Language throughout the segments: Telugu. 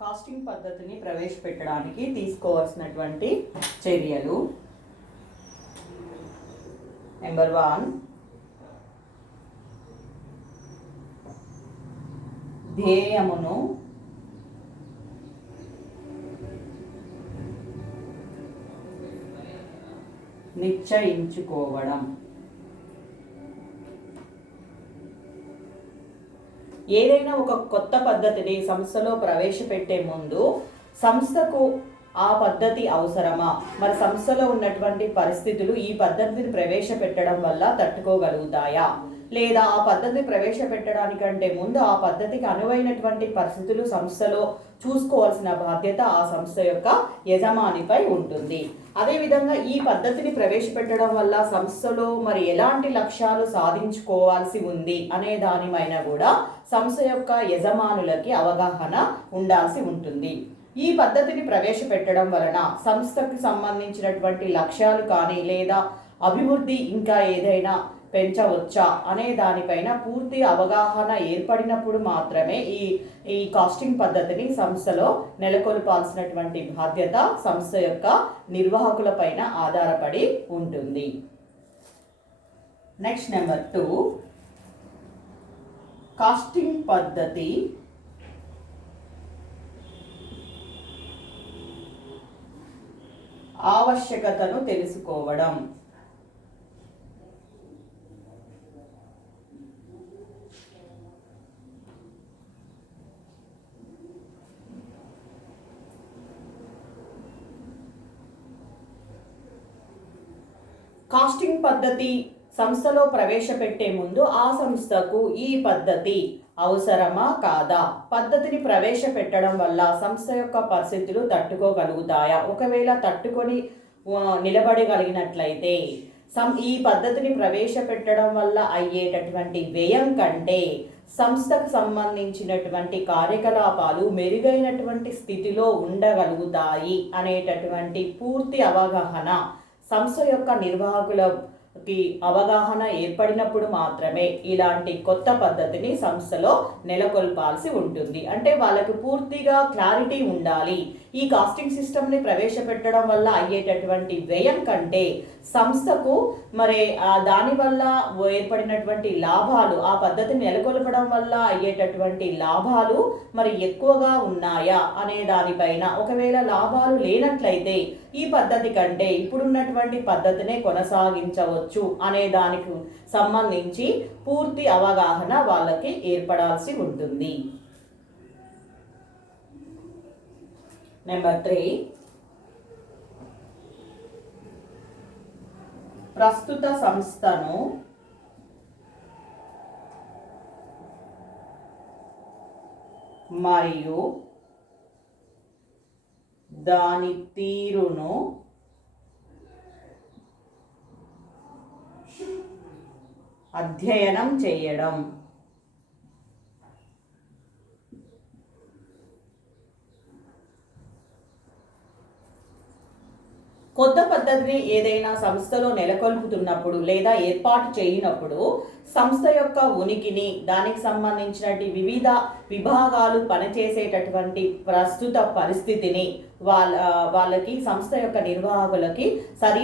కాస్టింగ్ పద్ధతిని ప్రవేశపెట్టడానికి తీసుకోవాల్సినటువంటి చర్యలు. నెంబర్ 1, ధ్యేయమును నిశ్చయించుకోవడం. ఏదైనా ఒక కొత్త పద్ధతిని సంస్థలో ప్రవేశపెట్టే ముందు సంస్థకు ఆ పద్ధతి అవసరమా, మరి సంస్థలో ఉన్నటువంటి పరిస్థితులు ఈ పద్ధతిని ప్రవేశపెట్టడం వల్ల తట్టుకోగలుగుతాయా, లేదా ఆ పద్ధతి ప్రవేశపెట్టడానికంటే ముందు ఆ పద్ధతికి అనువైనటువంటి పరిస్థితులు సంస్థలో చూసుకోవాల్సిన బాధ్యత ఆ సంస్థ యొక్క యజమానిపై ఉంటుంది. అదేవిధంగా ఈ పద్ధతిని ప్రవేశపెట్టడం వల్ల సంస్థలో మరి ఎలాంటి లక్ష్యాలు సాధించుకోవాల్సి ఉంది అనే దానిపైన కూడా సంస్థ యొక్క యజమానులకి అవగాహన ఉండాల్సి ఉంటుంది. ఈ పద్ధతిని ప్రవేశపెట్టడం వలన సంస్థకు సంబంధించినటువంటి లక్ష్యాలు కానీ లేదా అభివృద్ధి ఇంకా ఏదైనా పెంచవచ్చా అనే దానిపైన పూర్తి అవగాహన ఏర్పడినప్పుడు మాత్రమే ఈ కాస్టింగ్ పద్ధతిని సంస్థలో నెలకొల్పాల్సినటువంటి బాధ్యత సంస్థ యొక్క నిర్వాహకులపైన ఆధారపడి ఉంటుంది. నెక్స్ట్ నెంబర్ 2, కాస్టింగ్ పద్ధతి ఆవశ్యకతను తెలుసుకోవడం. కాస్టింగ్ పద్ధతి సంస్థలో ప్రవేశపెట్టే ముందు ఆ సంస్థకు ఈ పద్ధతి అవసరమా కాదా, పద్ధతిని ప్రవేశపెట్టడం వల్ల సంస్థ యొక్క పరిస్థితులు తట్టుకోగలుగుతాయా, ఒకవేళ తట్టుకొని నిలబడగలిగినట్లయితే ఈ పద్ధతిని ప్రవేశపెట్టడం వల్ల అయ్యేటటువంటి వ్యయం కంటే సంస్థకు సంబంధించినటువంటి కార్యకలాపాలు మెరుగైనటువంటి స్థితిలో ఉండగలుగుతాయి అనేటటువంటి పూర్తి అవగాహన సంస్థ యొక్క నిర్వాహకులకి అవగాహన ఏర్పడినప్పుడు మాత్రమే ఇలాంటి కొత్త పద్ధతిని సంస్థలో నెలకొల్పాల్సి ఉంటుంది. అంటే వాళ్ళకు పూర్తిగా క్లారిటీ ఉండాలి. ఈ కాస్టింగ్ సిస్టమ్ని ప్రవేశపెట్టడం వల్ల అయ్యేటటువంటి వ్యయం కంటే సంస్థకు మరి దానివల్ల ఏర్పడినటువంటి లాభాలు, ఆ పద్ధతిని నెలకొల్పడం వల్ల అయ్యేటటువంటి లాభాలు మరి ఎక్కువగా ఉన్నాయా అనే దానిపైన, ఒకవేళ లాభాలు లేనట్లయితే ఈ పద్ధతి కంటే ఇప్పుడున్నటువంటి పద్ధతినే కొనసాగించవచ్చు అనే దానికి సంబంధించి పూర్తి అవగాహన వాళ్ళకి ఏర్పడాల్సి ఉంటుంది. నెంబర్ 3, ప్రస్తుత సంస్థను మరియు దాని తీరును అధ్యయనం చేయడం. కొత్త పద్ధతిని ఏదైనా సంస్థలో నెలకొల్పుతున్నప్పుడు లేదా ఏర్పాటు చేయనప్పుడు సంస్థ యొక్క ఉనికిని, దానికి సంబంధించినటువంటి వివిధ విభాగాలు పనిచేసేటటువంటి ప్రస్తుత పరిస్థితిని వాళ్ళకి సంస్థ యొక్క నిర్వాహకులకి సరి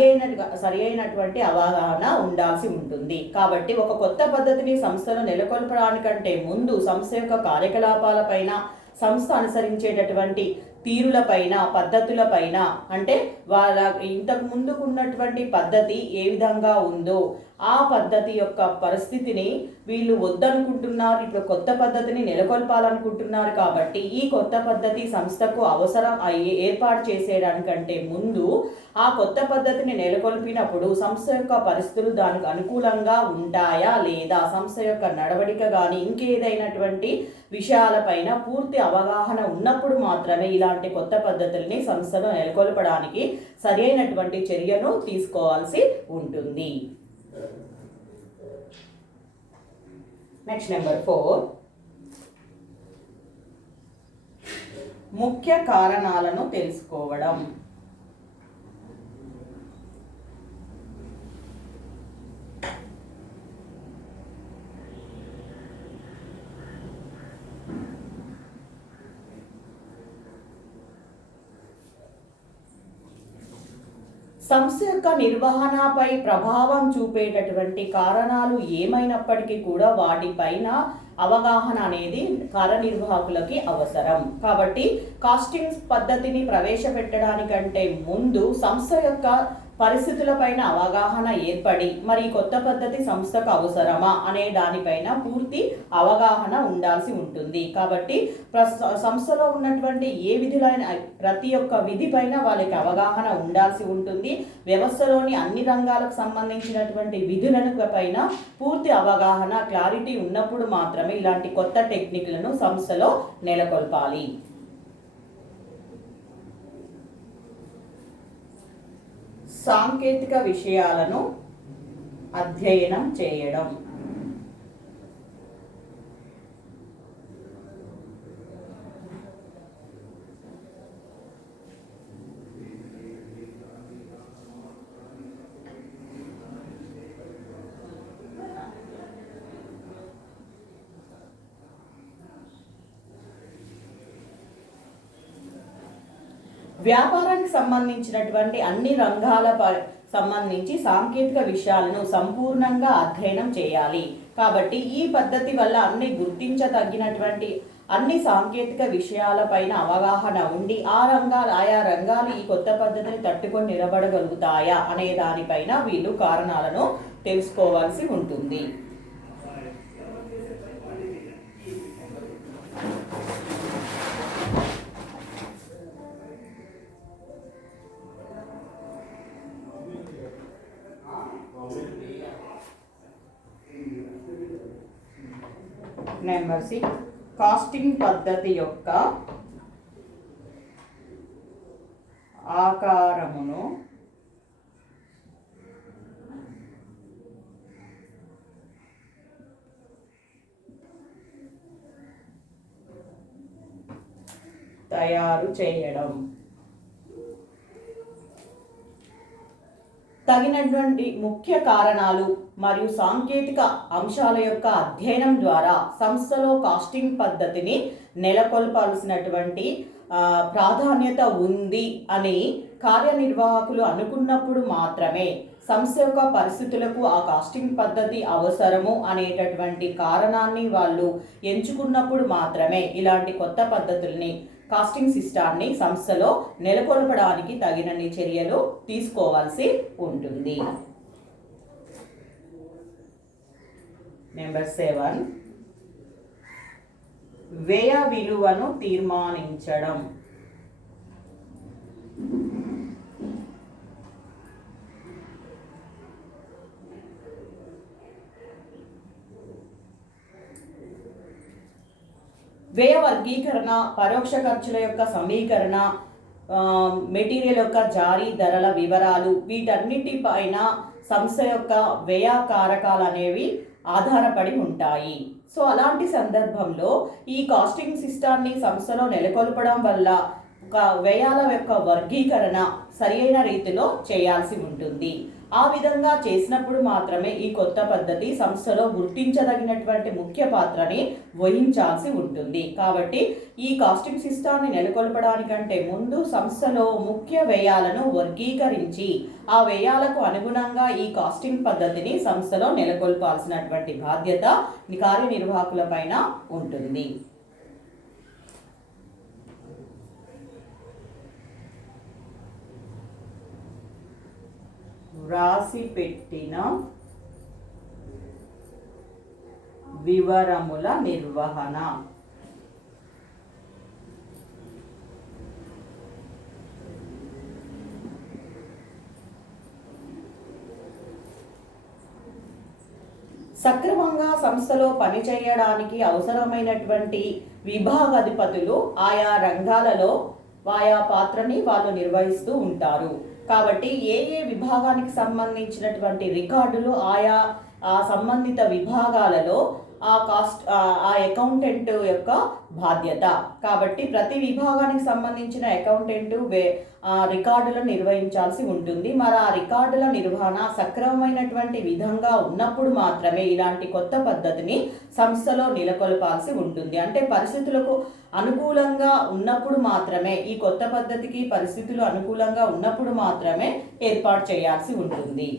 అయినటువంటి అవగాహన ఉండాల్సి ఉంటుంది. కాబట్టి ఒక కొత్త పద్ధతిని సంస్థలో నెలకొల్పడానికంటే ముందు సంస్థ యొక్క కార్యకలాపాలపైన, సంస్థ అనుసరించేటటువంటి తీరులపైన, పద్ధతులపైన, అంటే వాళ్ళ ఇంతకు ముందుకున్నటువంటి పద్ధతి ఏ విధంగా ఉందో ఆ పద్ధతి యొక్క పరిస్థితిని వీళ్ళు వద్దనుకుంటున్నారు, ఇప్పుడు కొత్త పద్ధతిని నెలకొల్పాలనుకుంటున్నారు. కాబట్టి ఈ కొత్త పద్ధతి సంస్థకు అవసరం ఏర్పాటు చేసేదానికంటే ముందు ఆ కొత్త పద్ధతిని నెలకొల్పినప్పుడు సంస్థ యొక్క పరిస్థితులు దానికి అనుకూలంగా ఉంటాయా లేదా, సంస్థ యొక్క నడవడిక కానీ ఇంకేదైనటువంటి విషయాలపైన పూర్తి అవగాహన ఉన్నప్పుడు మాత్రమే ఇలాంటి కొత్త పద్ధతుల్ని సంస్థలో నెలకొల్పడానికి సరైనటువంటి చర్యను తీసుకోవాల్సి ఉంటుంది. నెక్స్ట్ నెంబర్ 4, ముఖ్య కారణాలను తెలుసుకోవడం. సంస్థ యొక్క నిర్వహణపై ప్రభావం చూపేటటువంటి కారణాలు ఏమైనప్పటికీ కూడా వాటిపైన అవగాహన అనేది కార్యనిర్వాహకులకి అవసరం. కాబట్టి కాస్టింగ్ పద్ధతిని ప్రవేశపెట్టడానికంటే ముందు సంస్థ యొక్క పరిస్థితులపైన అవగాహన ఏర్పడి మరి కొత్త పద్ధతి సంస్థకు అవసరమా అనే దానిపైన పూర్తి అవగాహన ఉండాల్సి ఉంటుంది. కాబట్టి సంస్థలో ఉన్నటువంటి ఏ విధులైన ప్రతి ఒక్క విధి పైన వాళ్ళకి అవగాహన ఉండాల్సి ఉంటుంది. వ్యవస్థలోని అన్ని రంగాలకు సంబంధించినటువంటి విధులను పైన పూర్తి అవగాహన క్లారిటీ ఉన్నప్పుడు మాత్రమే ఇలాంటి కొత్త టెక్నిక్లను సంస్థలో నెలకొల్పాలి. సాంకేతిక విషయాలను అధ్యయనం చేయడం. వ్యాపారానికి సంబంధించినటువంటి అన్ని రంగాల సంబంధించి సాంకేతిక విషయాలను సంపూర్ణంగా అధ్యయనం చేయాలి. కాబట్టి ఈ పద్ధతి వల్ల అన్ని గుర్తించదగినటువంటి అన్ని సాంకేతిక విషయాలపైన అవగాహన ఉండి ఆయా రంగాలు ఈ కొత్త పద్ధతిని తట్టుకొని నిలబడగలుగుతాయా అనే దానిపైన వీళ్ళు కారణాలను తెలుసుకోవాల్సి ఉంటుంది. నెంబర్ 6 కాస్టింగ్ పద్ధతి యొక్క ఆకారమును తయారు చేయడం. తగినటువంటి ముఖ్య కారణాలు మరియు సాంకేతిక అంశాల యొక్క అధ్యయనం ద్వారా సంస్థలో కాస్టింగ్ పద్ధతిని నెలకొల్పాల్సినటువంటి ప్రాధాన్యత ఉంది అని కార్యనిర్వాహకులు అనుకున్నప్పుడు మాత్రమే సంస్థ యొక్క పరిస్థితులకు ఆ కాస్టింగ్ పద్ధతి అవసరము అనేటటువంటి కారణాన్ని వాళ్ళు ఎంచుకున్నప్పుడు మాత్రమే ఇలాంటి కొత్త పద్ధతుల్ని కాస్టింగ్ సిస్టాన్ని సంస్థలో నెలకొల్పడానికి తగినన్ని చర్యలు తీసుకోవాల్సి ఉంటుంది. నెంబర్ 7 వ్యయ విలువను తీర్మానించడం. వ్యయ వర్గీకరణ, పరోక్ష ఖర్చుల యొక్క సమీకరణ, మెటీరియల్ యొక్క జారీ ధరల వివరాలు, వీటన్నిటిపైన సంస్థ యొక్క వ్యయ కారకాలు అనేవి ఆధారపడి ఉంటాయి. సో అలాంటి సందర్భంలో ఈ కాస్టింగ్ సిస్టాన్ని సంస్థలో నెలకొల్పడం వల్ల వ్యయాల యొక్క వర్గీకరణ సరియైన రీతిలో చేయాల్సి ఉంటుంది. ఆ విధంగా చేసినప్పుడు మాత్రమే ఈ కొత్త పద్ధతి సంస్థలో గుర్తించదగినటువంటి ముఖ్య పాత్రని వహించాల్సి ఉంటుంది. కాబట్టి ఈ కాస్టింగ్ సిస్టాన్ని నెలకొల్పడానికంటే ముందు సంస్థలో ముఖ్య వ్యయాలను వర్గీకరించి ఆ వ్యయాలకు అనుగుణంగా ఈ కాస్టింగ్ పద్ధతిని సంస్థలో నెలకొల్పాల్సినటువంటి బాధ్యత కార్యనిర్వాహకుల పైన ఉంటుంది. వ్రాసి పెట్టిన వివరముల నిర్వహణ. సక్రమంగా సంస్థలో పనిచేయడానికి అవసరమైనటువంటి విభాగాధిపతులు ఆయా రంగాలలో ఆయా పాత్రని వాళ్ళు నిర్వహిస్తూ ఉంటారు. కాబట్టి ఏ విభాగానికి సంబంధించినటువంటి రికార్డులు ఆయా సంబంధిత విభాగాలలో ఆ అకౌంటెంట్ యొక్క బాధ్యత. కాబట్టి ప్రతి విభాగానికి సంబంధించిన అకౌంటెంట్ రికార్డులను నిర్వహించాల్సి ఉంటుంది. మరి ఆ రికార్డుల నిర్వహణ సక్రమమైనటువంటి విధంగా ఉన్నప్పుడు మాత్రమే ఇలాంటి కొత్త పద్ధతిని సంస్థలో నెలకొల్పాల్సి ఉంటుంది. అంటే పరిస్థితులకు అనుకూలంగా ఉన్నప్పుడు మాత్రమే, ఈ కొత్త పద్ధతికి పరిస్థితులు అనుకూలంగా ఉన్నప్పుడు మాత్రమే ఏర్పాటు చేయాల్సి ఉంటుంది.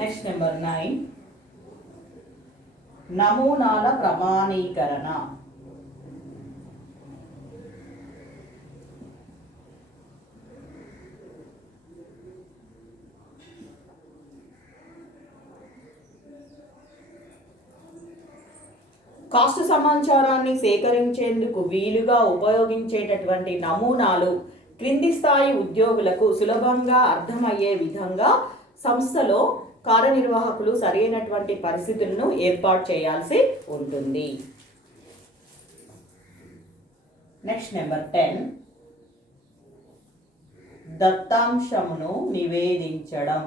నెక్స్ట్ నెంబర్ 9, నమూనాల ప్రమాణీకరణ. కాస్ట్ సమాచారాన్ని సేకరించేందుకు వీలుగా ఉపయోగించేటటువంటి నమూనాలు క్రింది స్థాయి ఉద్యోగులకు సులభంగా అర్థమయ్యే విధంగా సంస్థలో కార్యనిర్వాహకులు సరైనటువంటి పరిస్థితులను ఏర్పాటు చేయాల్సి ఉంటుంది. Next number 10, దత్తాంశమును నివేదించడం.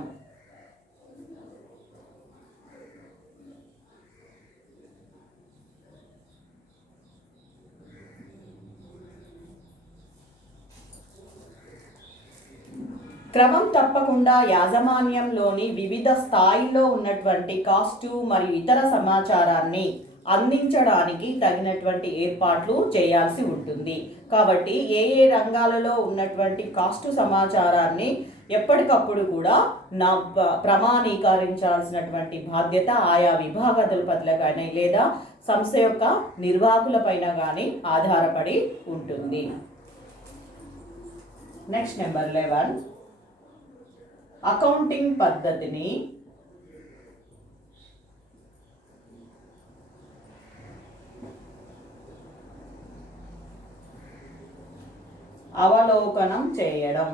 క్రమం తప్పకుండా యాజమాన్యంలోని వివిధ స్థాయిల్లో ఉన్నటువంటి కాస్టు మరియు ఇతర సమాచారాన్ని అందించడానికి తగినటువంటి ఏర్పాట్లు చేయాల్సి ఉంటుంది. కాబట్టి ఏ ఏ రంగాలలో ఉన్నటువంటి కాస్టు సమాచారాన్ని ఎప్పటికప్పుడు కూడా ప్రమాణీకరించాల్సినటువంటి బాధ్యత ఆయా విభాగాధిపతుల కానీ లేదా సంస్థ యొక్క నిర్వాహకులపైన కానీ ఆధారపడి ఉంటుంది. నెక్స్ట్ నెంబర్ 11, అకౌంటింగ్ పద్ధతిని అవలోకనం చేయడం.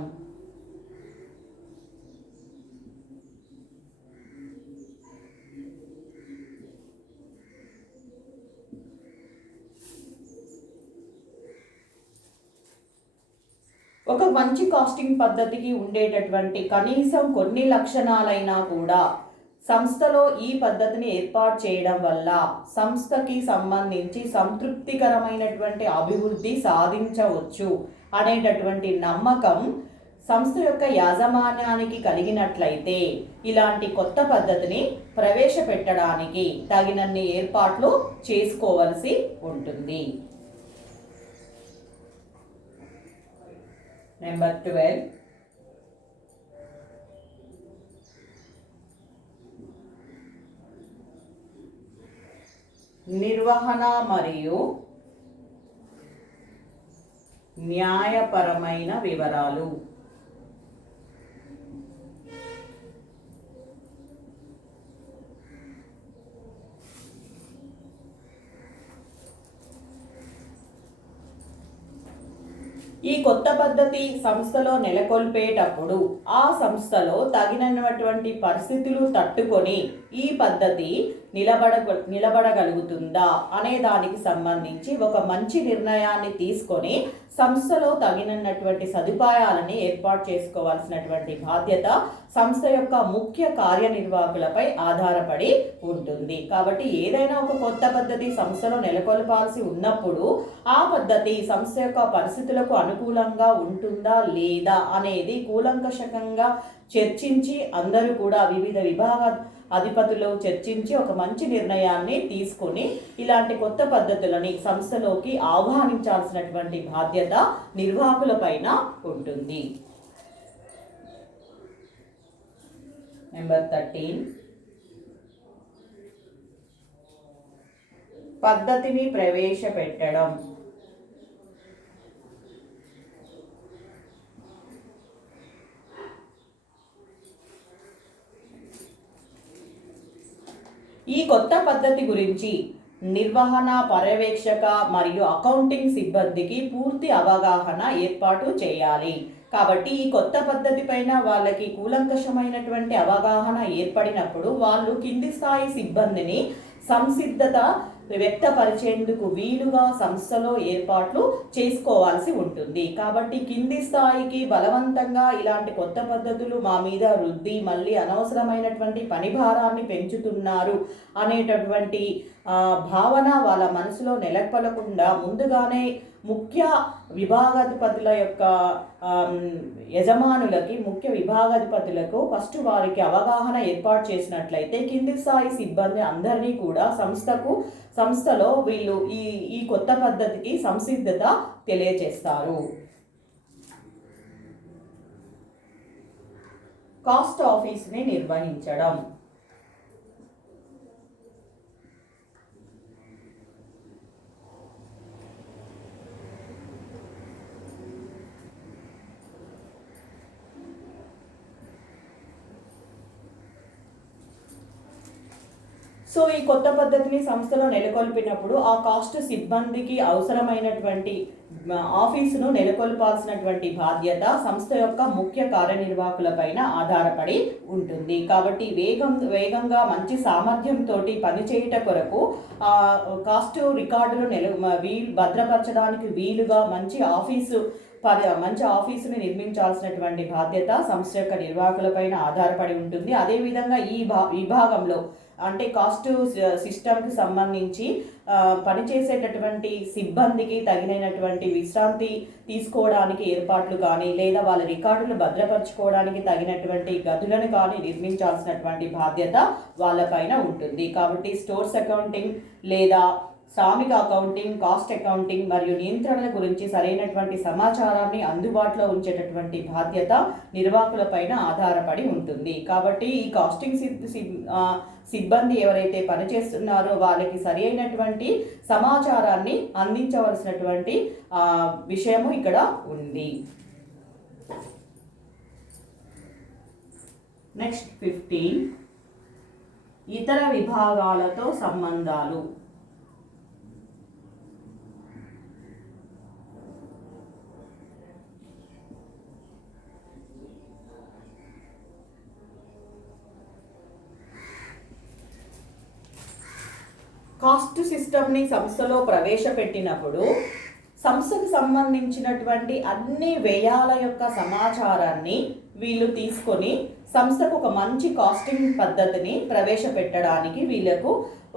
ఒక మంచి కాస్టింగ్ పద్ధతికి ఉండేటటువంటి కనీసం కొన్ని లక్షణాలైనా కూడా సంస్థలో ఈ పద్ధతిని ఏర్పాటు చేయడం వల్ల సంస్థకి సంబంధించి సంతృప్తికరమైనటువంటి అభివృద్ధి సాధించవచ్చు అనేటటువంటి నమ్మకం సంస్థ యొక్క యాజమాన్యానికి కలిగినట్లయితే ఇలాంటి కొత్త పద్ధతిని ప్రవేశపెట్టడానికి తగినన్ని ఏర్పాట్లు చేసుకోవలసి ఉంటుంది. నెంబర్ 12, నిర్వహణ మరియు న్యాయపరమైన వివరాలు. ఈ కొత్త పద్ధతి సంస్థలో నెలకొల్పేటప్పుడు ఆ సంస్థలో తగినటువంటి పరిస్థితులు తట్టుకొని ఈ పద్ధతి నిలబడగలుగుతుందా అనే దానికి సంబంధించి ఒక మంచి నిర్ణయాన్ని తీసుకొని సంస్థలో తగినటువంటి సదుపాయాలని ఏర్పాటు చేసుకోవాల్సినటువంటి బాధ్యత సంస్థ యొక్క ముఖ్య కార్యనిర్వాహకులపై ఆధారపడి ఉంటుంది. కాబట్టి ఏదైనా ఒక కొత్త పద్ధతి సంస్థలో నెలకొల్పాల్సి ఉన్నప్పుడు ఆ పద్ధతి సంస్థ యొక్క పరిస్థితులకు అనుకూలంగా ఉంటుందా లేదా అనేది కూలంకషంగా చర్చించి అందరూ కూడా వివిధ విభాగ అధిపతులు చర్చించి ఒక మంచి నిర్ణయాన్ని తీసుకొని ఇలాంటి కొత్త పద్ధతులని సంస్థలోకి ఆహ్వానించాల్సినటువంటి బాధ్యత నిర్వాహకులపైన ఉంటుంది. నెంబర్ 13, పద్ధతిని ప్రవేశపెట్టడం. ఈ కొత్త పద్ధతి గురించి నిర్వహణ, పర్యవేక్షక మరియు అకౌంటింగ్ సిబ్బందికి పూర్తి అవగాహన ఏర్పాటు చేయాలి. కాబట్టి ఈ కొత్త పద్ధతి పైన వాళ్ళకి కూలంకషమైనటువంటి అవగాహన ఏర్పడినప్పుడు వాళ్ళు కింది స్థాయి సిబ్బందిని సంసిద్ధత వ్యక్తపరిచేందుకు వీలుగా సంస్థలో ఏర్పాట్లు చేసుకోవాల్సి ఉంటుంది. కాబట్టి కింది స్థాయికి బలవంతంగా ఇలాంటి కొత్త పద్ధతులు మా మీద రుద్ది మళ్ళీ అనవసరమైనటువంటి పని భారాన్ని పెంచుతున్నారు అనేటటువంటి భావన వాళ్ళ మనసులో నెలకొలకుండా ముందుగానే ముఖ్య విభాగాధిపతుల యొక్క యజమానులకి, ముఖ్య విభాగాధిపతులకు ఫస్ట్ వారికి అవగాహన ఏర్పాటు చేసినట్లయితే కింది స్థాయి సిబ్బంది అందరినీ కూడా సంస్థలో వీళ్ళు ఈ కొత్త పద్ధతికి సంసిద్ధత తెలియజేస్తారు. కాస్ట్ ఆఫీస్ని నిర్వహించడం. సో ఈ కొత్త పద్ధతిని సంస్థలో నెలకొల్పినప్పుడు ఆ కాస్ట్ సిబ్బందికి అవసరమైనటువంటి ఆఫీసును నెలకొల్పాల్సినటువంటి బాధ్యత సంస్థ యొక్క ముఖ్య కార్యనిర్వాహకులపైన ఆధారపడి ఉంటుంది. కాబట్టి వేగంగా మంచి సామర్థ్యంతో పనిచేయుట కొరకు కాస్ట్ రికార్డులు భద్రపరచడానికి వీలుగా మంచి ఆఫీసుని నిర్మించాల్సినటువంటి బాధ్యత సంస్థ యొక్క నిర్వాహకులపైన ఆధారపడి ఉంటుంది. అదేవిధంగా ఈ విభాగంలో అంటే కాస్ట్ సిస్టమ్కి సంబంధించి పనిచేసేటటువంటి సిబ్బందికి తగినటువంటి విశ్రాంతి తీసుకోవడానికి ఏర్పాట్లు కానీ లేదా వాళ్ళ రికార్డులు భద్రపరచుకోవడానికి తగినటువంటి గదులను కానీ నిర్మించాల్సినటువంటి బాధ్యత వాళ్ళపైన ఉంటుంది. కాబట్టి స్టోర్స్ అకౌంటింగ్ లేదా శ్రామిక అకౌంటింగ్, కాస్ట్ అకౌంటింగ్ మరియు నియంత్రణల గురించి సరైనటువంటి సమాచారాన్ని అందుబాటులో ఉంచేటటువంటి బాధ్యత నిర్వాహకులపైన ఆధారపడి ఉంటుంది. కాబట్టి ఈ కాస్టింగ్ సిబ్బంది ఎవరైతే పనిచేస్తున్నారో వాళ్ళకి సరి అయినటువంటి సమాచారాన్ని అందించవలసినటువంటి విషయము ఇక్కడ ఉంది. నెక్స్ట్ 15 ఇతర విభాగాలతో సంబంధాలు. కాస్ట్ సిస్టమ్ని సంస్థలో ప్రవేశపెట్టినప్పుడు సంస్థకు సంబంధించినటువంటి అన్ని వ్యయాల యొక్క సమాచారాన్ని వీళ్ళు తీసుకొని సంస్థకు ఒక మంచి కాస్టింగ్ పద్ధతిని ప్రవేశపెట్టడానికి వీళ్ళకు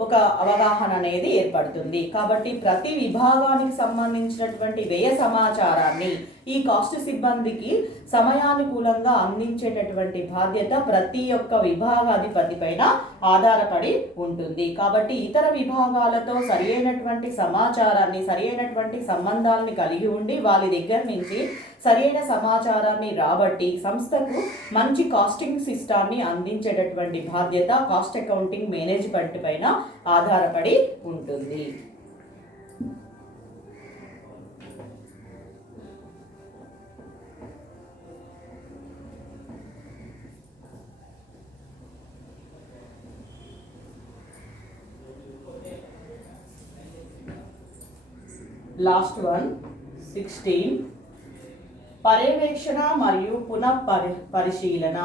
ఒక అవగాహన అనేది ఏర్పడుతుంది. కాబట్టి ప్రతి విభాగానికి సంబంధించినటువంటి వ్యయ సమాచారాన్ని ఈ కాస్ట్ సిబ్బందికి సమయానుకూలంగా అందించేటటువంటి బాధ్యత ప్రతి ఒక్క విభాగాధిపతి పైన ఆధారపడి ఉంటుంది. కాబట్టి ఇతర విభాగాలతో సరైనటువంటి సమాచారాన్ని, సరైనటువంటి సంబంధాలని కలిగి ఉండి వాళ్ళ దగ్గర నుంచి సరైన సమాచారాన్ని రాబట్టి సంస్థకు మంచి కాస్టింగ్ సిస్టాన్ని అందించేటటువంటి బాధ్యత కాస్ట్ అకౌంటింగ్ మేనేజ్మెంట్ పైన ఆధారపడి ఉంటుంది. లాస్ట్ వన్ 16 పర్యవేక్షణ మరియు పునఃపరిశీలన.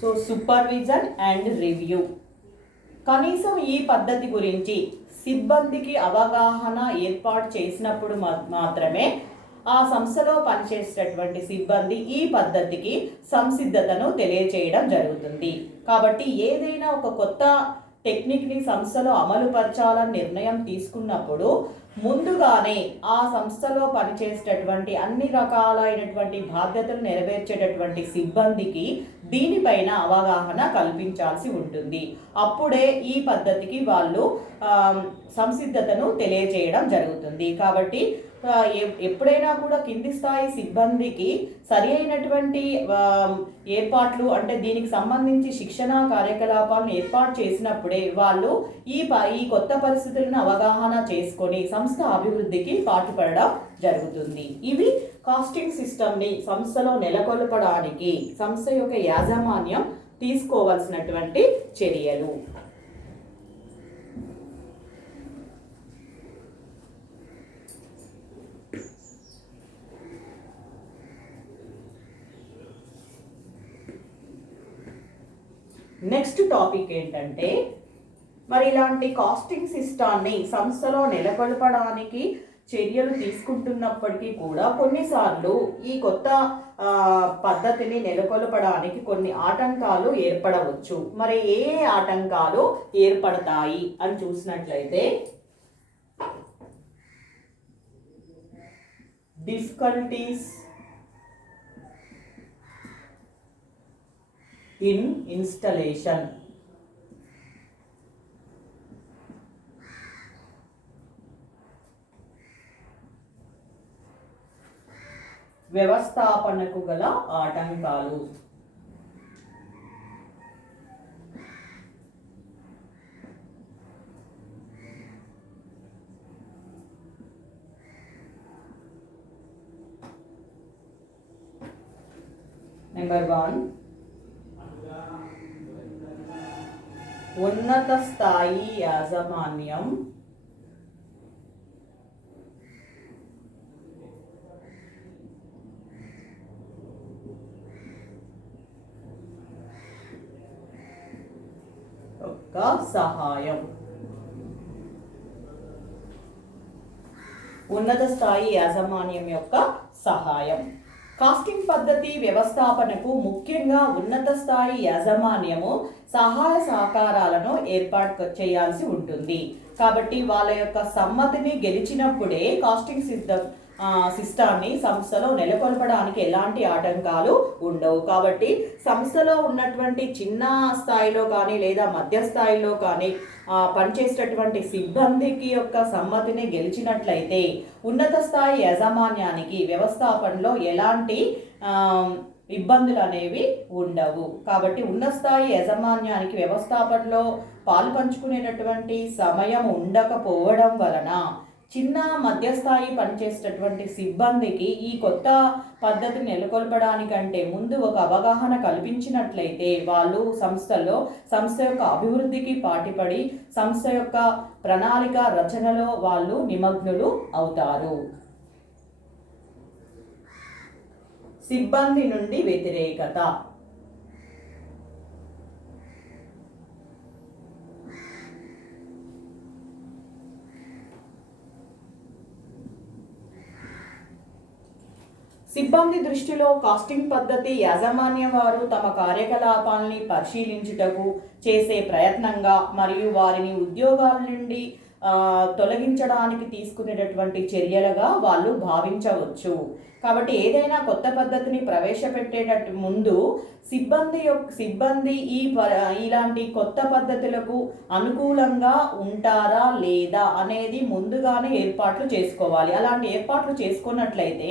So supervision and review. కనీసం ఈ పద్ధతి గురించి సిబ్బందికి అవగాహన ఏర్పాటు చేసినప్పుడు మాత్రమే ఆ సంస్థలో పనిచేసేటటువంటి సిబ్బంది ఈ పద్ధతికి సంసిద్ధతను తెలియచేయడం జరుగుతుంది. కాబట్టి ఏదైనా ఒక కొత్త టెక్నిక్ని సంస్థలో అమలుపరచాలని నిర్ణయం తీసుకున్నప్పుడు ముందుగానే ఆ సంస్థలో పనిచేసేటటువంటి అన్ని రకాలైనటువంటి బాధ్యతలు నెరవేర్చేటటువంటి సిబ్బందికి దీనిపైన అవగాహన కల్పించాల్సి ఉంటుంది. అప్పుడే ఈ పద్ధతికి వాళ్ళు సంసిద్ధతను తెలియజేయడం జరుగుతుంది. కాబట్టి ఎప్పుడైనా కూడా కింది స్థాయి సిబ్బందికి సరి అయినటువంటి ఏర్పాట్లు అంటే దీనికి సంబంధించి శిక్షణా కార్యకలాపాలను ఏర్పాటు చేసినప్పుడే వాళ్ళు ఈ కొత్త పరిస్థితులను అవగాహన చేసుకొని సంస్థ అభివృద్ధికి పాటుపడడం జరుగుతుంది. ఇవి కాస్టింగ్ సిస్టమ్ని సంస్థలో నెలకొల్పడానికి సంస్థ యొక్క యాజమాన్యం తీసుకోవాల్సినటువంటి చర్యలు. నెక్స్ట్ టాపిక్ ఏంటంటే, మరి ఇలాంటి కాస్టింగ్ సిస్టాన్ని సంస్థలో నెలకొల్పడానికి చర్యలు తీసుకుంటున్నప్పటికీ కూడా కొన్నిసార్లు ఈ కొత్త పద్ధతిని నెలకొల్పడానికి కొన్ని ఆటంకాలు ఏర్పడవచ్చు. మరి ఏ ఆటంకాలు ఏర్పడతాయి అని చూసినట్లయితే, డిఫికల్టీస్ ఇన్ ఇన్స్టలేషన్, వ్యవస్థాపనకు గల ఆటంకాలు. నెంబర్ 1, ఉన్నత స్థాయి యాజమాన్యం యొక్క సహాయం. ఉన్నత స్థాయి యాజమాన్యం యొక్క సహాయం. కాస్టింగ్ పద్ధతి వ్యవస్థాపనకు ముఖ్యంగా ఉన్నత స్థాయి యాజమాన్యము సహాయ సహకారాలను ఏర్పాటు చేయాల్సి ఉంటుంది. కాబట్టి వాళ్ళ యొక్క సమ్మతిని గెలిచినప్పుడే కాస్టింగ్ సిస్టాన్ని సంస్థలో నెలకొల్పడానికి ఎలాంటి ఆటంకాలు ఉండవు. కాబట్టి సంస్థలో ఉన్నటువంటి చిన్న స్థాయిలో కానీ లేదా మధ్య స్థాయిలో కానీ పనిచేసేటటువంటి సిబ్బందికి యొక్క సమ్మతిని గెలిచినట్లయితే ఉన్నత స్థాయి యాజమాన్యానికి వ్యవస్థాపనలో ఎలాంటి ఇబ్బందులు అనేవి ఉండవు. కాబట్టి ఉన్నత స్థాయి యాజమాన్యానికి వ్యవస్థాపనలో పాలు పంచుకునేటటువంటి సమయం ఉండకపోవడం వలన చిన్న మధ్యస్థాయి పనిచేసేటటువంటి సిబ్బందికి ఈ కొత్త పద్ధతిని నెలకొల్పడానికంటే ముందు ఒక అవగాహన కల్పించినట్లయితే వాళ్ళు సంస్థ యొక్క అభివృద్ధికి పాటుపడి సంస్థ యొక్క ప్రణాళిక రచనలో వాళ్ళు నిమగ్నులు అవుతారు. సిబ్బంది నుండి వ్యతిరేకత. సిబ్బంది దృష్టిలో కాస్టింగ్ పద్ధతి యాజమాన్యం వారు తమ కార్యకలాపాలని పరిశీలించుటకు చేసే ప్రయత్నంగా మరియు వారిని ఉద్యోగాల నుండి తొలగించడానికి తీసుకునేటటువంటి చర్యలుగా వాళ్ళు భావించవచ్చు. కాబట్టి ఏదైనా కొత్త పద్ధతిని ప్రవేశపెట్టేటట్టు ముందు సిబ్బంది ఇలాంటి కొత్త పద్ధతులకు అనుకూలంగా ఉంటారా లేదా అనేది ముందుగానే ఏర్పాట్లు చేసుకోవాలి. అలాంటి ఏర్పాట్లు చేసుకున్నట్లయితే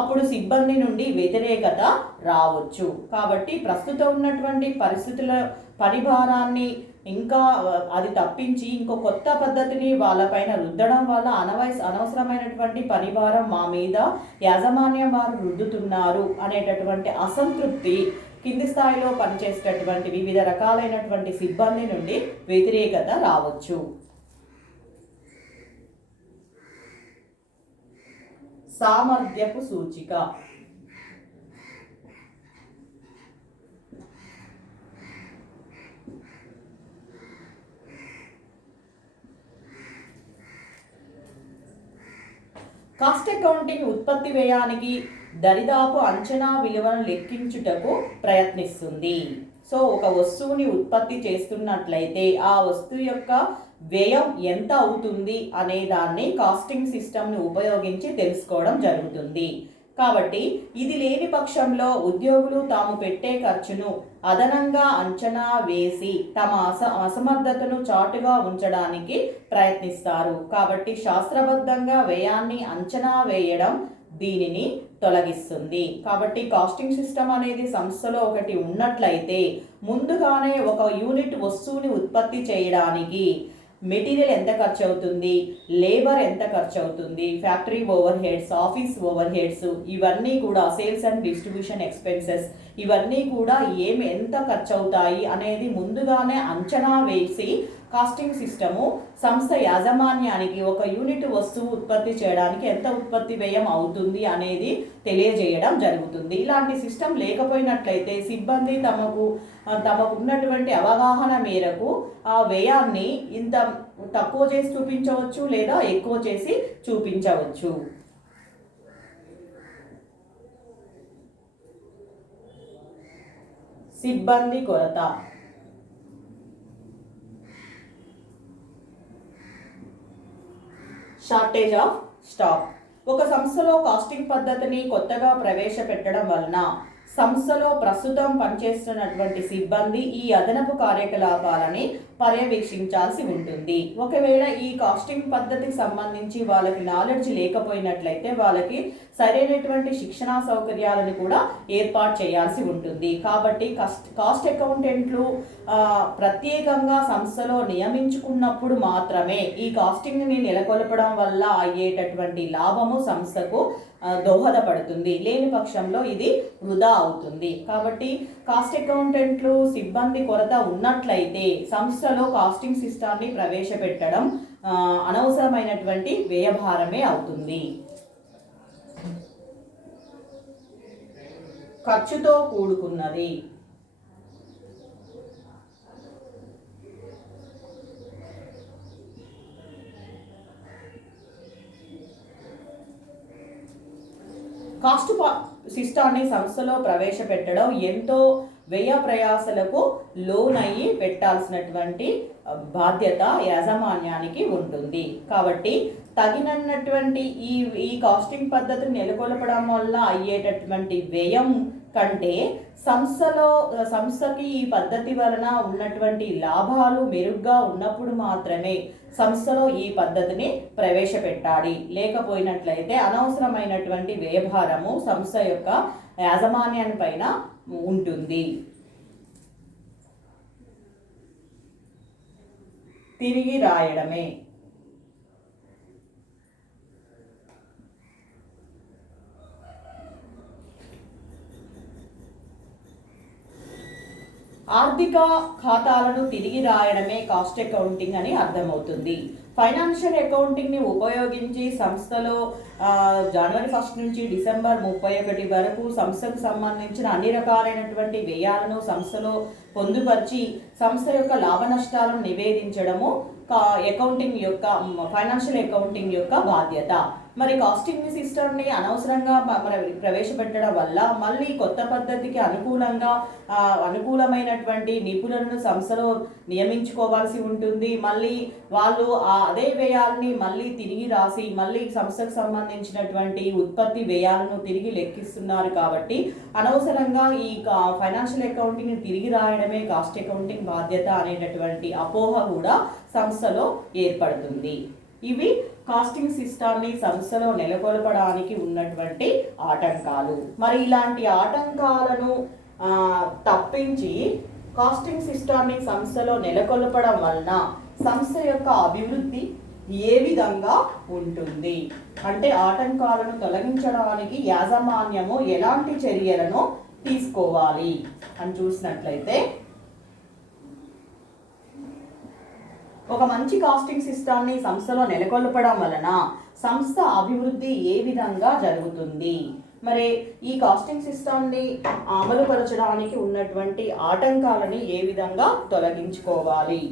అప్పుడు సిబ్బంది నుండి వ్యతిరేకత రావచ్చు. కాబట్టి ప్రస్తుతం ఉన్నటువంటి పరిస్థితుల పనిభారాన్ని ఇంకా అది తప్పించి ఇంకో కొత్త పద్ధతిని వాళ్ళపైన రుద్దడం వల్ల అనవసరమైనటువంటి పనిభారం మా మీద యాజమాన్యం వారు రుద్దుతున్నారు అనేటటువంటి అసంతృప్తి కింది స్థాయిలో పనిచేసేటటువంటి వివిధ రకాలైనటువంటి సిబ్బంది నుండి వ్యతిరేకత రావచ్చు. సామర్థ్యపు సూచిక. కాస్ట్ అకౌంటింగ్ ఉత్పత్తి వ్యయానికి దరిదాపు అంచనా విలువను లెక్కించుటకు ప్రయత్నిస్తుంది. సో ఒక వస్తువుని ఉత్పత్తి చేస్తున్నట్లయితే ఆ వస్తువు యొక్క వ్యయం ఎంత అవుతుంది అనే దాన్ని కాస్టింగ్ సిస్టమ్ని ఉపయోగించి తెలుసుకోవడం జరుగుతుంది. కాబట్టి ఇది లేని పక్షంలో ఉద్యోగులు తాము పెట్టే ఖర్చును అదనంగా అంచనా వేసి తమ అసమర్థతను చాటుగా ఉంచడానికి ప్రయత్నిస్తారు. కాబట్టి శాస్త్రబద్ధంగా వ్యయాన్ని అంచనా వేయడం దీనిని తొలగిస్తుంది. కాబట్టి కాస్టింగ్ సిస్టమ్ అనేది సంస్థలో ఒకటి ఉన్నట్లయితే ముందుగానే ఒక యూనిట్ వస్తువుని ఉత్పత్తి చేయడానికి మెటీరియల్ ఎంత ఖర్చు అవుతుంది, లేబర్ ఎంత ఖర్చు అవుతుంది, factory over heads, office over heads, ఇవన్నీ కూడా సేల్స్ అండ్ డిస్ట్రిబ్యూషన్ ఎక్స్పెన్సెస్, ఇవన్నీ కూడా ఎంత ఖర్చు అవుతాయి అనేది ముందుగానే అంచనా వేసి కాస్టింగ్ సిస్టము సంస్థ యాజమాన్యానికి ఒక యూనిట్ వస్తువు ఉత్పత్తి చేయడానికి ఎంత ఉత్పత్తి వ్యయం అవుతుంది అనేది తెలియజేయడం జరుగుతుంది. ఇలాంటి సిస్టమ్ లేకపోయినట్లయితే సిబ్బంది తమకు ఉన్నటువంటి అవగాహన మేరకు ఆ వ్యయాన్ని ఇంత తక్కువ చేసి చూపించవచ్చు లేదా ఎక్కువ చేసి చూపించవచ్చు. సిబ్బంది కొరత. Shortage of stock. ఒక సంస్థలో కాస్టింగ్ పద్ధతిని కొత్తగా ప్రవేశపెట్టడం వలన సంస్థలో ప్రస్తుతం పనిచేస్తున్నటువంటి సిబ్బంది ఈ అదనపు కార్యకలాపాలని పర్యవేక్షించాల్సి ఉంటుంది. ఒకవేళ ఈ కాస్టింగ్ పద్ధతికి సంబంధించి వాళ్ళకి నాలెడ్జ్ లేకపోయినట్లయితే వాళ్ళకి సరైనటువంటి శిక్షణా సౌకర్యాలను కూడా ఏర్పాటు చేయాల్సి ఉంటుంది. కాబట్టి కాస్ట్ అకౌంటెంట్లు ప్రత్యేకంగా సంస్థలో నియమించుకున్నప్పుడు మాత్రమే ఈ కాస్టింగ్ని నెలకొల్పడం వల్ల అయ్యేటటువంటి లాభము సంస్థకు దోహదపడుతుంది. లేని పక్షంలో ఇది వృధా అవుతుంది. కాబట్టి కాస్ట్ అకౌంటెంట్లు సిబ్బంది కొరత ఉన్నట్లయితే సంస్థలో కాస్టింగ్ సిస్టాన్ని ప్రవేశపెట్టడం అనవసరమైనటువంటి వ్యయభారమే అవుతుంది. ఖర్చుతో కూడుకున్నది. కాస్ట్ సిస్టాన్ని సంస్థలో ప్రవేశపెట్టడం ఎంతో వ్యయ ప్రయాసలకు లోనయ్యి పెట్టాల్సినటువంటి బాధ్యత యాజమాన్యానికి ఉంటుంది. కాబట్టి తగినటువంటి ఈ కాస్టింగ్ పద్ధతిని నెలకొల్పడం వల్ల అయ్యేటటువంటి వ్యయం కంటే సంస్థకి ఈ పద్ధతి వలన ఉన్నటువంటి లాభాలు మెరుగ్గా ఉన్నప్పుడు మాత్రమే సంస్థలో ఈ పద్ధతిని ప్రవేశపెట్టాలి. లేకపోయినట్లయితే అనవసరమైనటువంటి వ్యయభారము సంస్థ యొక్క యాజమాన్యాన్ని పైన ఉంటుంది. తిరిగి రాయడమే. ఆర్థిక ఖాతాలను తిరిగి రాయడమే కాస్ట్ అకౌంటింగ్ అని అర్థమవుతుంది. ఫైనాన్షియల్ అకౌంటింగ్ని ఉపయోగించి సంస్థలో జనవరి 1 నుంచి డిసెంబర్ 31 వరకు సంస్థకు సంబంధించిన అన్ని రకాలైనటువంటి వ్యయాలను సంస్థలో పొందుపరిచి సంస్థ యొక్క లాభ నష్టాలను నివేదించడము అకౌంటింగ్ యొక్క ఫైనాన్షియల్ అకౌంటింగ్ యొక్క బాధ్యత. మరి కాస్టింగ్ సిస్టమ్ని అనవసరంగా ప్రవేశపెట్టడం వల్ల మళ్ళీ కొత్త పద్ధతికి అనుకూలమైనటువంటి నిపుణులను సంస్థలో నియమించుకోవాల్సి ఉంటుంది. మళ్ళీ వాళ్ళు అదే వ్యయాలని మళ్ళీ తిరిగి రాసి మళ్ళీ సంస్థకు సంబంధించినటువంటి ఉత్పత్తి వ్యయాలను తిరిగి లెక్కిస్తున్నారు. కాబట్టి అనవసరంగా ఈ ఫైనాన్షియల్ అకౌంటింగ్ని తిరిగి రాయడమే కాస్ట్ అకౌంటింగ్ బాధ్యత అనేటటువంటి అపోహ కూడా సంస్థలో ఏర్పడుతుంది. ఇవి కాస్టింగ్ సిస్టాన్ని సంస్థలో నెలకొల్పడానికి ఉన్నటువంటి ఆటంకాలు. మరి ఇలాంటి ఆటంకాలను తప్పించి కాస్టింగ్ సిస్టాన్ని సంస్థలో నెలకొల్పడం వలన సంస్థ యొక్క అభివృద్ధి ఏ విధంగా ఉంటుంది అంటే ఆటంకాలను తొలగించడానికి యాజమాన్యము ఎలాంటి చర్యలను తీసుకోవాలి అని చూసినట్లయితే ఒక మంచి కాస్టింగ్ సిస్టాన్ని సంస్థలో నెలకొల్పడం వలన సంస్థ అభివృద్ధి ఏ విధంగా జరుగుతుంది, మరి ఈ కాస్టింగ్ సిస్టాన్ని అమలుపరచడానికి ఉన్నటువంటి ఆటంకాలని ఏ విధంగా తొలగించుకోవాలి.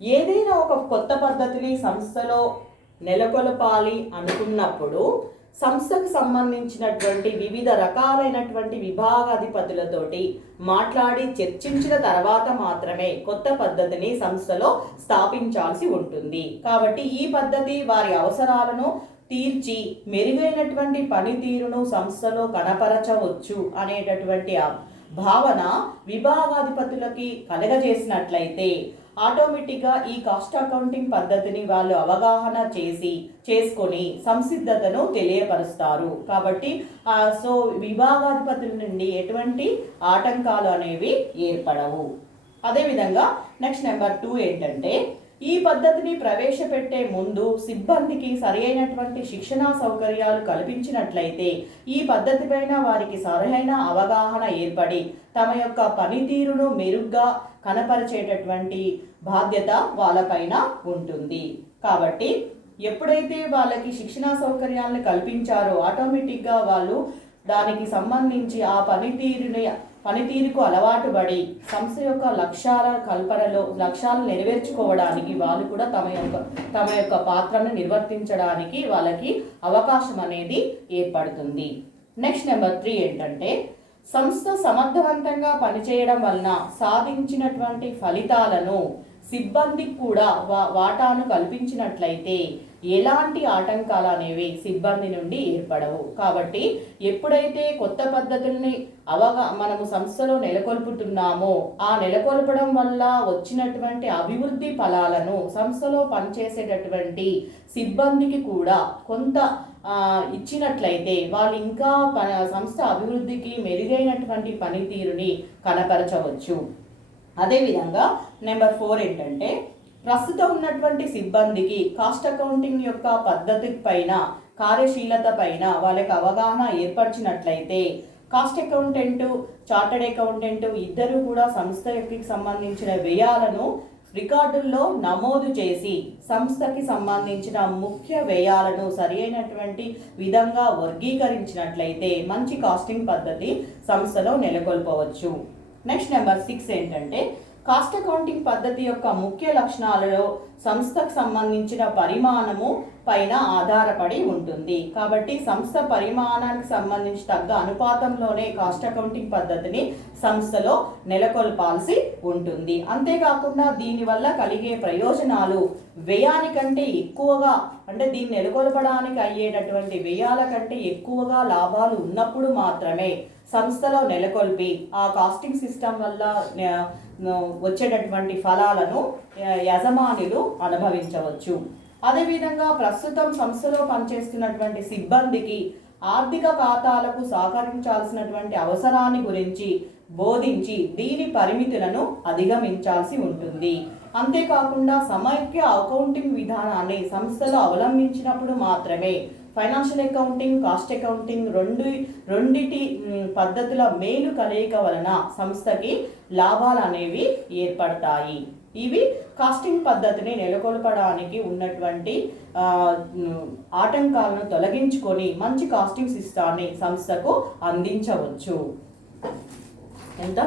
ఏదైనా ఒక కొత్త పద్ధతిని సంస్థలో నెలకొల్పాలి అనుకున్నప్పుడు సంస్థకు సంబంధించినటువంటి వివిధ రకాలైనటువంటి విభాగాధిపతులతోటి మాట్లాడి చర్చించిన తర్వాత మాత్రమే కొత్త పద్ధతిని సంస్థలో స్థాపించాల్సి ఉంటుంది. కాబట్టి ఈ పద్ధతి వారి అవసరాలను తీర్చి మెరుగైనటువంటి పనితీరును సంస్థలో కనపరచవచ్చు అనేటటువంటి భావన విభాగాధిపతులకి కలగజేసినట్లయితే ఆటోమేటిక్గా ఈ కాస్ట్ అకౌంటింగ్ పద్ధతిని వాళ్ళు అవగాహన చేసుకొని సంసిద్ధతను తెలియపరుస్తారు. కాబట్టి సో విభాగాధిపతుల నుండి ఎటువంటి ఆటంకాలు అనేవి ఏర్పడవు. అదేవిధంగా నెక్స్ట్ నెంబర్ 2 ఏంటంటే, ఈ పద్ధతిని ప్రవేశపెట్టే ముందు సిబ్బందికి సరైనటువంటి శిక్షణా సౌకర్యాలు కల్పించినట్లయితే ఈ పద్ధతిపైన వారికి సరైన అవగాహన ఏర్పడి తమ యొక్క పనితీరును మెరుగ్గా కనపరిచేటటువంటి బాధ్యత వాళ్ళపైన ఉంటుంది. కాబట్టి ఎప్పుడైతే వాళ్ళకి శిక్షణా సౌకర్యాలను కల్పించారో ఆటోమేటిక్గా వాళ్ళు దానికి సంబంధించి ఆ పనితీరుకు అలవాటు పడి సంస్థ యొక్క లక్ష్యాలు నెరవేర్చుకోవడానికి వాళ్ళు కూడా తమ యొక్క పాత్రను నిర్వర్తించడానికి వాళ్ళకి అవకాశం అనేది ఏర్పడుతుంది. నెక్స్ట్ నెంబర్ 3 ఏంటంటే, సంస్థ సమర్థవంతంగా పనిచేయడం వలన సాధించినటువంటి ఫలితాలను సిబ్బందికి కూడా వాటాను కల్పించినట్లయితే ఎలాంటి ఆటంకాలు అనేవి సిబ్బంది నుండి ఏర్పడవు. కాబట్టి ఎప్పుడైతే కొత్త పద్ధతుల్ని మనము సంస్థలో నెలకొల్పుతున్నామో ఆ నెలకొల్పడం వల్ల వచ్చినటువంటి అభివృద్ధి ఫలాలను సంస్థలో పనిచేసేటటువంటి సిబ్బందికి కూడా కొంత ఇచ్చినట్లయితే వాళ్ళు ఇంకా సంస్థ అభివృద్ధికి మెరుగైనటువంటి పనితీరుని కనపరచవచ్చు. అదేవిధంగా నెంబర్ 4 ఏంటంటే, ప్రస్తుతం ఉన్నటువంటి సిబ్బందికి కాస్ట్ అకౌంటింగ్ యొక్క పద్ధతి పైన కార్యశీలత పైన వాళ్ళకి అవగాహన ఏర్పరిచినట్లయితే కాస్ట్ అకౌంటెంట్ చార్టెడ్ అకౌంటెంట్ ఇద్దరు కూడా సంస్థకి సంబంధించిన వ్యయాలను రికార్డుల్లో నమోదు చేసి సంస్థకి సంబంధించిన ముఖ్య వ్యయాలను సరైనటువంటి విధంగా వర్గీకరించినట్లయితే మంచి కాస్టింగ్ పద్ధతి సంస్థలో నెలకొల్పవచ్చు. నెక్స్ట్ నెంబర్ 6 ఏంటంటే, కాస్ట్ అకౌంటింగ్ పద్ధతి యొక్క ముఖ్య లక్షణాలలో సంస్థకు సంబంధించిన పరిమాణము పైన ఆధారపడి ఉంటుంది. కాబట్టి సంస్థ పరిమాణానికి సంబంధించి తగ్గ అనుపాతంలోనే కాస్ట్ అకౌంటింగ్ పద్ధతిని సంస్థలో నెలకొల్పాల్సి ఉంటుంది. అంతేకాకుండా దీనివల్ల కలిగే ప్రయోజనాలు వ్యయానికంటే ఎక్కువగా, అంటే దీన్ని నెలకొల్పడానికి అయ్యేటటువంటి వ్యయాల కంటే ఎక్కువగా లాభాలు ఉన్నప్పుడు మాత్రమే సంస్థలో నెలకొల్పి ఆ కాస్టింగ్ సిస్టమ్ వల్ల వచ్చేటటువంటి ఫలాలను యజమానులు అనుభవించవచ్చు. అదేవిధంగా ప్రస్తుతం సంస్థలో పనిచేస్తున్నటువంటి సిబ్బందికి ఆర్థిక ఖాతాలకు సహకరించాల్సినటువంటి అవసరాన్ని గురించి బోధించి దీని పరిమితులను అధిగమించాల్సి ఉంటుంది. అంతేకాకుండా సమైక్య అకౌంటింగ్ విధానాన్ని సంస్థలో అవలంబించినప్పుడు మాత్రమే ఫైనాన్షియల్ అకౌంటింగ్ కాస్ట్ అకౌంటింగ్ రెండిటి పద్ధతుల మేలు కలయిక వలన సంస్థకి లాభాలు అనేవి ఏర్పడతాయి. ఇవి కాస్టింగ్ పద్ధతిని నెలకొల్పడానికి ఉన్నటువంటి ఆటంకాలను తొలగించుకొని మంచి కాస్టింగ్ సిస్టాన్ని సంస్థకు అందించవచ్చు. ఎంత